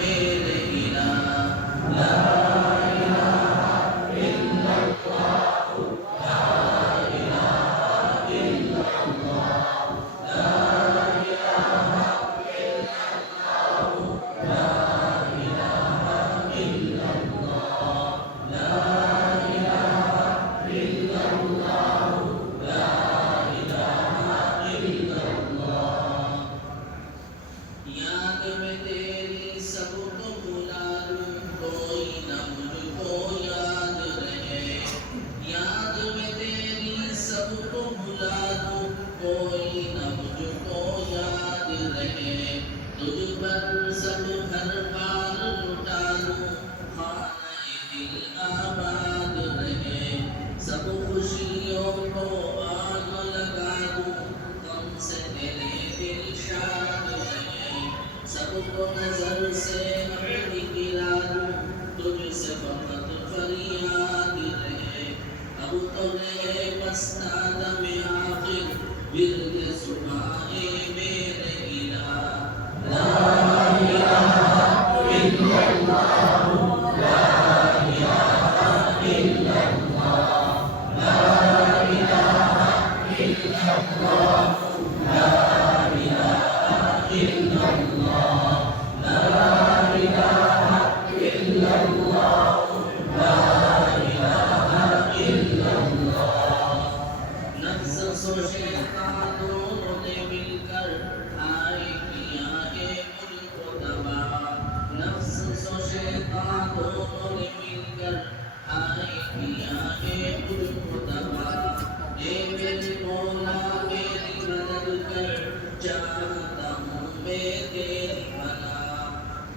मेरे इलाह ला याद में तेरी सबको भुला दूं कोई न मुझको याद रहे याद में तेरी सबको भुला दूं कोई न मुझको याद रहे तुझ पर सब हर बार लुटा दूं खाने दिल आबाद रहे सब खुशियों को आग लगा दूं गम से तेरे दिल शाद रहे सबको नजर से अपनी गिरा दूं तुझसे फकत फरियाद रहे अब तो रहे बसता दम आखिर विर्द सुबह मेरे इलाह ला इलाहा इल्लल्लाह ला इलाहा इल्लल्लाह ला इलाहा इल्लल्लाह ला इलाहा इल्लल्लाह ला इलाहा इल्लल्लाह ला इलाहा इल्लल्लाह नफ्स सो शैतान दोनों ने मिलकर आए किया है मुझको तबाह नफ्स सो शैतान दोनों ने मिलकर आए किया है मुझको तबाह ए मेरे मौला मेरी मदद कर चाहता हूँ मैं तेरी भला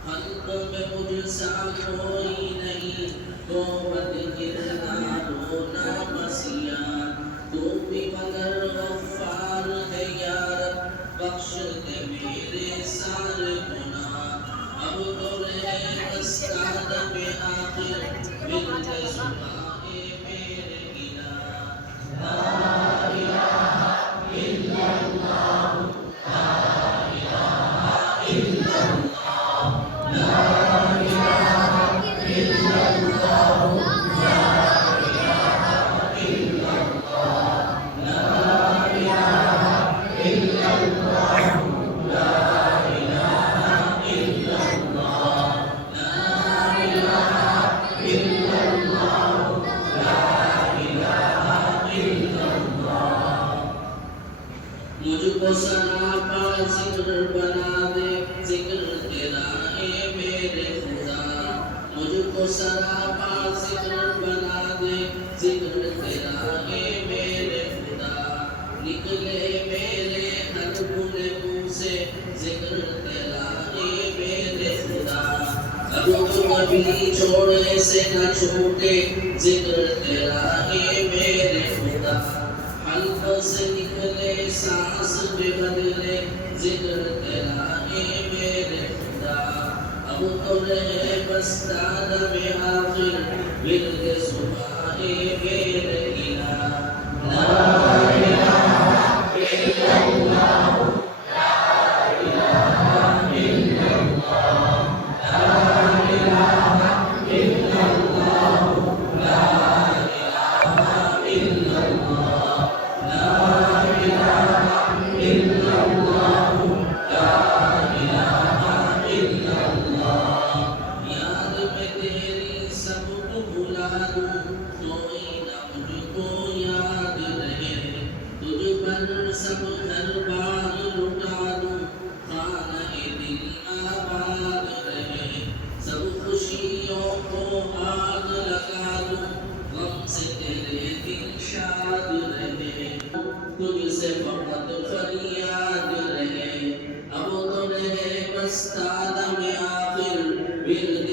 खल्क में मुझसा कोई नहीं तो मत गिरना रोना मसीहा तू भी मगर गफ्फार है यार बख्श दे मेरे सारे गुनाह अब तो रहे बस कदम आखिर विर्द सुबह मेरे इलाह ला इलाहा इल्लल्लाह ला इलाहा इल्लल्लाह ला इलाहा इल्लल्लाह ला इलाहा इल्लल्लाह ला इलाहा इल्लल्लाह ला इलाहा इल्लल्लाह ला इलाहा इल्लल्लाह ला इलाहा इल्लल्लाह मुझको सरापा जिक्र बना दे जिक्र तेरा है मेरे खुदा मुझको सरापा जिक्र बना दे जिक्र तेरा है मेरे खुदा निकले मेरे हर बुरे मुंह से जिक्र तेरा है मेरे खुदा अब तो कभी छोड़े से न छूटे जिक्र तेरा है मेरे खुदा हल्क से निकले सांस में बदले जिक्र तेरा है मेरे खुदा अब तो रहे बस दम आखिर विर्द सुबह मेरे इलाह ला इलाहा इल्लल्लाह ला इलाहा इल्लल्लाह ला इलाहा इल्लल्लाह ला इलाहा इल्लल्लाह ला इलाहा इल्लल्लाह ला इलाहा इल्लल्लाह याद में तेरी सबको भुला दूं कोई न मुझको याद रहे तुझ पर सब हर बार लुटा दूं खाने दिल आबाद रहे सब खुशियों को आग लगा दूं गम से तेरे दिल शाद रहे तुझसे फकत फरियाद रहे अब तो रहे बस दम आखिर विर्द